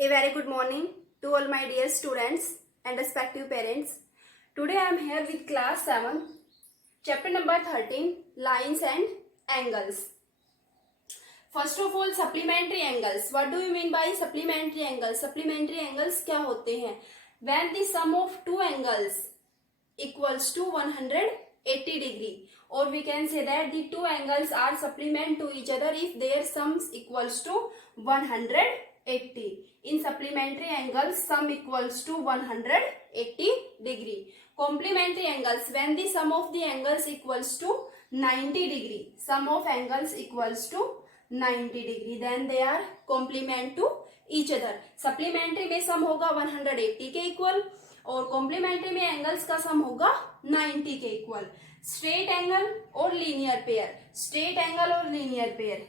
A very good morning to all my dear students and respective parents. Today I am here with class 7, chapter number 13, lines and angles. First of all, supplementary angles. What do you mean by supplementary angles? Supplementary angles क्या होते हैं? When the sum of two angles equals to 180 degree, or we can say that the two angles are supplement to each other if their sums equals to 180. In supplementary angles, sum equals to 180 degree. Complementary angles, when the sum of the angles equals to 90 degree, sum of angles equals to 90 degree, then they are complement to each other. Supplementary में sum होगा 180 के equal और complementary में angles का सम होगा 90 के equal. Straight angle और linear pair, straight angle और लीनियर पेयर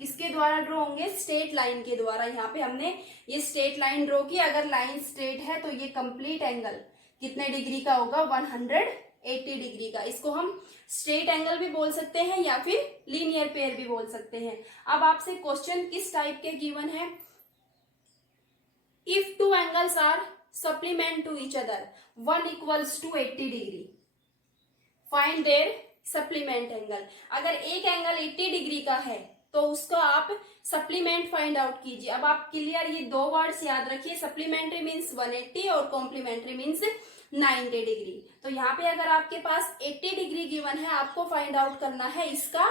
किसके द्वारा ड्रॉ होंगे? स्ट्रेट लाइन के द्वारा. यहाँ पे हमने ये स्ट्रेट लाइन ड्रॉ की. अगर लाइन स्ट्रेट है तो ये कंप्लीट एंगल कितने डिग्री का होगा? 180 डिग्री का. इसको हम स्ट्रेट एंगल भी बोल सकते हैं या फिर लीनियर पेयर भी बोल सकते हैं. अब आपसे क्वेश्चन किस टाइप के गिवन है? If two angles are supplement to each other, one equals to 80 degree, find their supplement angle. अगर एक एंगल 80 डिग्री का है तो उसको आप सप्लीमेंट फाइंड आउट कीजिए. अब आप क्लियर ये दो वर्ड्स याद रखिए, सप्लीमेंट्री मीन्स 180 और कॉम्प्लीमेंट्री मीन्स 90 डिग्री. तो यहाँ पे अगर आपके पास 80 डिग्री गिवन है, आपको फाइंड आउट करना है इसका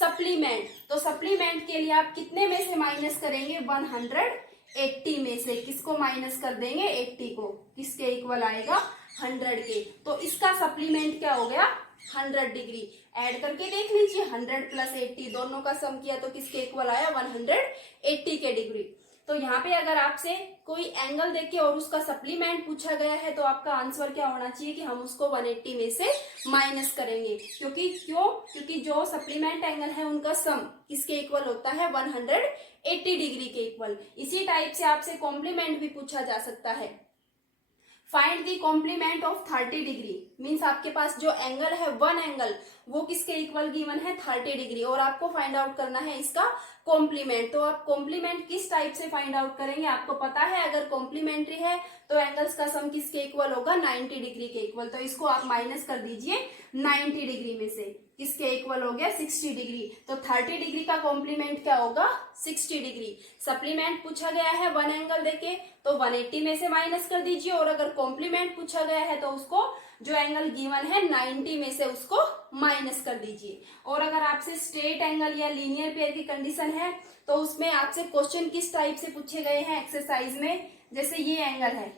सप्लीमेंट. तो सप्लीमेंट के लिए आप कितने में से माइनस करेंगे? 180 में से. किसको माइनस कर देंगे? 80 को. किसके इक्वल आएगा? 100 के. तो इसका सप्लीमेंट क्या हो गया? 100 डिग्री. ऐड करके देख लीजिए, 100 प्लस 80 दोनों का सम किया तो किसके इक्वल आया? 180 के डिग्री. तो यहाँ पे अगर आपसे कोई एंगल देके और उसका सप्लीमेंट पूछा गया है तो आपका आंसर क्या होना चाहिए कि हम उसको 180 में से माइनस करेंगे. क्योंकि जो सप्लीमेंट एंगल है उनका सम किसके इक्वल होता है? 180 डिग्री के इक्वल. इसी टाइप से आपसे कॉम्प्लीमेंट भी पूछा जा सकता है. Find the complement of 30 degree. Means आपके पास जो एंगल है, वन एंगल, वो किसके इक्वल गिवन है? 30 डिग्री. और आपको फाइंड आउट करना है इसका कॉम्प्लीमेंट. तो आप कॉम्प्लीमेंट किस टाइप से फाइंड आउट करेंगे? आपको पता है अगर कॉम्प्लीमेंट्री है तो एंगल्स का सम किसके इक्वल होगा? 90 डिग्री के इक्वल. तो इसको आप माइनस कर दीजिए 90 डिग्री में से. किसके इक्वल हो गया? 60 डिग्री. तो 30 डिग्री का कॉम्प्लीमेंट क्या होगा? 60 डिग्री. सप्लीमेंट पूछा गया है वन एंगल देके तो 180 में से माइनस कर दीजिए. और अगर कॉम्प्लीमेंट पूछा गया है तो उसको जो एंगल गिवन है 90 में से उसको माइनस कर दीजिए. और अगर आपसे स्ट्रेट एंगल या लीनियर पेयर की कंडीशन है तो उसमें आपसे क्वेश्चन किस टाइप से पूछे गए हैं एक्सरसाइज में? जैसे ये एंगल है,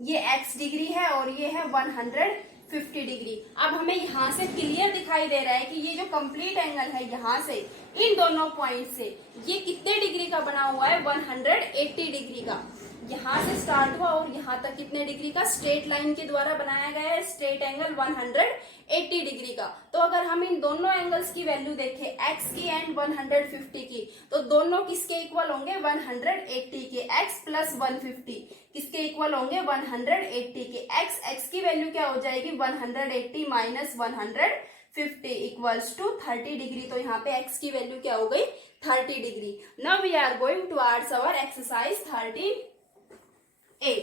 ये x डिग्री है और ये है 150 डिग्री. अब हमें यहाँ से क्लियर दिखाई दे रहा है कि ये जो कंप्लीट एंगल है यहाँ से इन दोनों पॉइंट से ये कितने डिग्री का बना हुआ है? 180 डिग्री का. यहाँ से स्टार्ट हुआ और यहाँ तक कितने डिग्री का? स्ट्रेट लाइन के द्वारा बनाया गया है स्ट्रेट एंगल 180 डिग्री का. तो अगर हम इन दोनों एंगल्स की वैल्यू देखें, x की एंड 150 की, तो दोनों किसके इक्वल होंगे? 180 के. x प्लस 150 किसके इक्वल होंगे? 180 के. x की वैल्यू क्या हो जाएगी? 180 माइनस 150 इक्वल्स टू 30 डिग्री. तो यहाँ पे x की वैल्यू क्या हो गई? 30 degree. Now we are going towards our exercise 13A.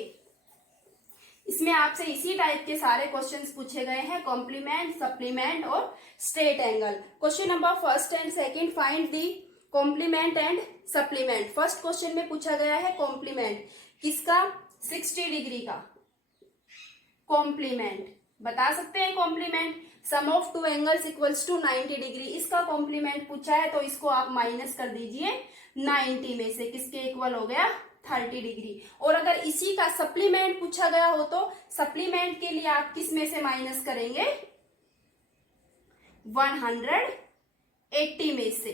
इसमें आपसे इसी टाइप के सारे क्वेश्चंस पूछे गए हैं, कॉम्प्लीमेंट, सप्लीमेंट और straight angle. Question number first and second, find the complement and supplement. First question में पूछा गया है कॉम्प्लीमेंट किसका? 60 डिग्री का. कॉम्प्लीमेंट बता सकते हैं complement sum of two angles equals to 90 degree. इसका कॉम्प्लीमेंट पूछा है तो इसको आप माइनस कर दीजिए 90 में से. किसके इक्वल हो गया? 30 डिग्री. और अगर इसी का सप्लीमेंट पूछा गया हो तो सप्लीमेंट के लिए आप किस में से माइनस करेंगे? 180 में से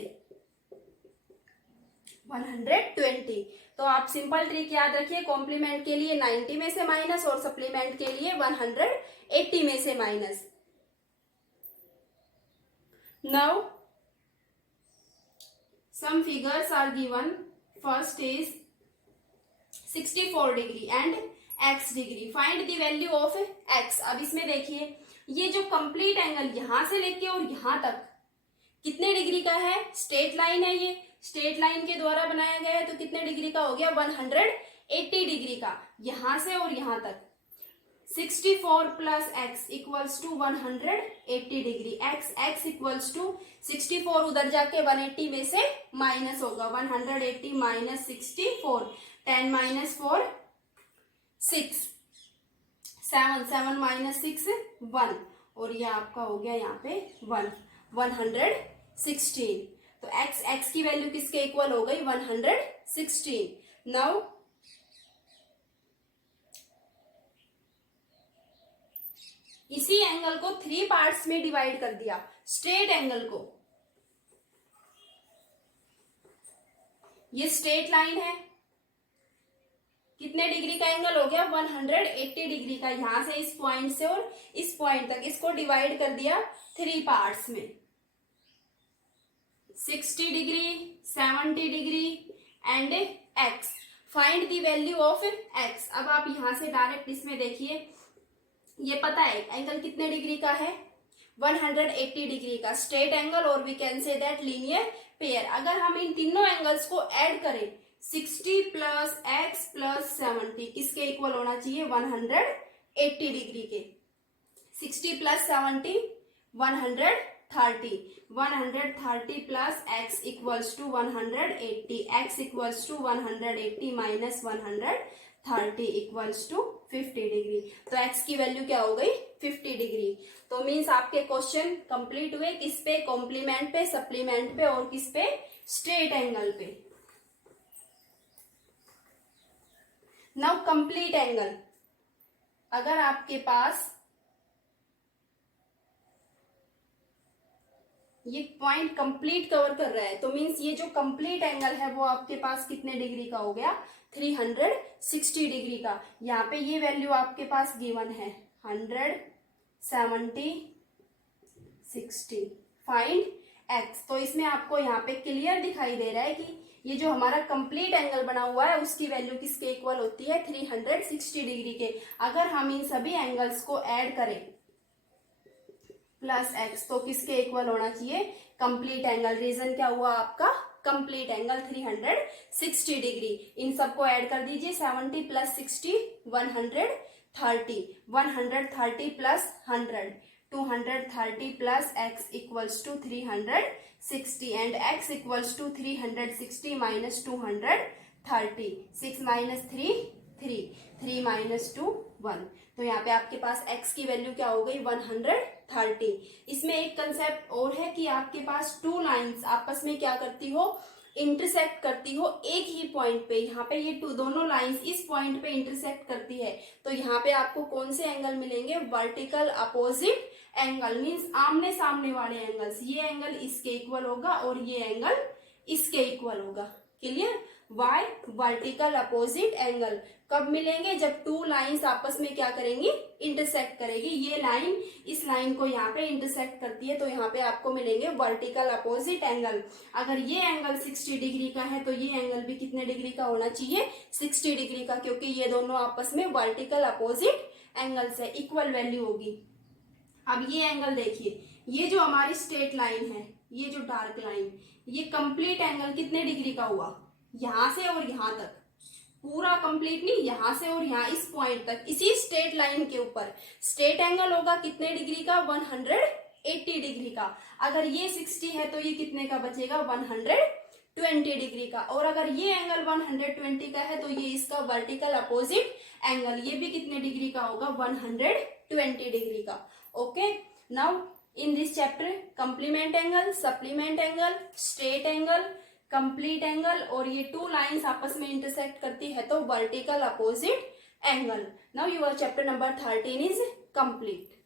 120. तो आप सिंपल ट्रिक याद रखिए, कॉम्प्लीमेंट के लिए 90 में से माइनस और सप्लीमेंट के लिए 180 में से minus. Now some figures are given. First is 64 degree and x degree. Find the value of x. अब इसमें देखिए ये जो कंप्लीट एंगल यहां से लेके और यहां तक कितने डिग्री का है? स्ट्रेट लाइन है, ये स्ट्रेट लाइन के द्वारा बनाया गया है, तो कितने डिग्री का हो गया? 180 डिग्री का, यहां से और यहां तक। 64 plus x equals to 180 degree. X equals to 64, उधर जाके 180 में से माइनस होगा, 180 माइनस 64, 10 माइनस 4 6, 7 माइनस 6 1, और ये आपका हो गया यहाँ पे 116। तो एक्स की वैल्यू किसके इक्वल हो गई? 116। नाउ इसी एंगल को 3 पार्ट्स में डिवाइड कर दिया, स्ट्रेट एंगल को। ये स्ट्रेट लाइन है, कितने डिग्री का एंगल हो गया? 180 डिग्री का। यहां से इस पॉइंट से और इस पॉइंट तक इसको डिवाइड कर दिया 3 पार्ट्स में, 60 degree, 70 degree and x. Find the value of x. अब आप यहां से डायरेक्ट इसमें देखिए, ये पता है एंगल कितने डिग्री का है? 180 डिग्री का स्ट्रेट एंगल, और we can say that linear pair. अगर हम इन तीनों एंगल्स को ऐड करें, 60 प्लस एक्स प्लस 70 किसके इक्वल होना चाहिए? 180 डिग्री के। 60 plus 70 130, 130 plus x equals to 180, x equals to 180 minus 130 equals to 50 degree. तो एक्स की वैल्यू क्या हो गई? 50 डिग्री। तो मीन्स आपके क्वेश्चन कंप्लीट हुए, किस पे? कॉम्प्लीमेंट पे, सप्लीमेंट पे, और किस पे? स्ट्रेट एंगल पे। Now complete angle. अगर आपके पास ये पॉइंट कंप्लीट कवर कर रहा है, तो मीन्स ये जो कंप्लीट एंगल है वो आपके पास कितने डिग्री का हो गया? 360 डिग्री का। यहाँ पे ये वैल्यू आपके पास गिवन है 170 60। Find x. तो इसमें आपको यहाँ पे क्लियर दिखाई दे रहा है कि ये जो हमारा कंप्लीट एंगल बना हुआ है उसकी वैल्यू किसके इक्वल होती है? 360 डिग्री के। अगर हम इन सभी एंगल्स को ऐड करें प्लस एक्स, तो किसके इक्वल होना चाहिए? Complete angle. रीजन क्या हुआ आपका? Complete angle 360 degree. इन सबको ऐड कर दीजिए, 70 plus 60 130, 130 plus 100 230 plus x equals to 360 and x equals to 360 minus 230, 6 minus 3 3 minus 2 1। तो यहाँ पे आपके पास x की वैल्यू क्या हो गई? 130। इसमें एक कंसेप्ट और है कि आपके पास 2 लाइंस आपस में क्या करती हो? इंटरसेक्ट करती हो एक ही पॉइंट पे। यहाँ पे ये दोनों लाइंस इस पॉइंट पे इंटरसेक्ट करती है, तो यहाँ पे आपको कौन से एंगल मिलेंगे? वर्टिकल अपोजिट एंगल, मीन्स आमने सामने वाले एंगल्स। ये एंगल इसके इक्वल होगा और ये एंगल इसके इक्वल होगा। Clear? Why? Vertical opposite angle. कब मिलेंगे? जब 2 लाइंस आपस में क्या करेंगी? इंटरसेक्ट करेगी। ये लाइन इस लाइन को यहाँ पे इंटरसेक्ट करती है, तो यहाँ पे आपको मिलेंगे वर्टिकल अपोजिट एंगल। अगर ये एंगल 60 डिग्री का है तो ये एंगल भी कितने डिग्री का होना चाहिए? 60 डिग्री का, क्योंकि ये दोनों आपस में वर्टिकल अपोजिट एंगल्स है, इक्वल वैल्यू होगी। अब ये एंगल देखिए, ये जो हमारी स्ट्रेट लाइन है, ये जो डार्क लाइन, ये कंप्लीट एंगल कितने डिग्री का हुआ? यहां से और यहां तक, पूरा कंप्लीट नहीं, यहां से और यहां इस पॉइंट तक, इसी स्ट्रेट लाइन के ऊपर स्ट्रेट एंगल होगा कितने डिग्री का? 180 डिग्री का। अगर ये 60 है तो ये कितने का बचेगा? 120 डिग्री का। और अगर ये एंगल 120 का है तो ये इसका वर्टिकल अपोजिट एंगल, ये भी कितने डिग्री का होगा? 120 डिग्री का। Okay, now in this chapter complement angle, supplement angle, straight angle, complete angle, और ये 2 लाइंस आपस में इंटरसेक्ट करती है तो vertical opposite angle. Now your chapter number 13 is complete.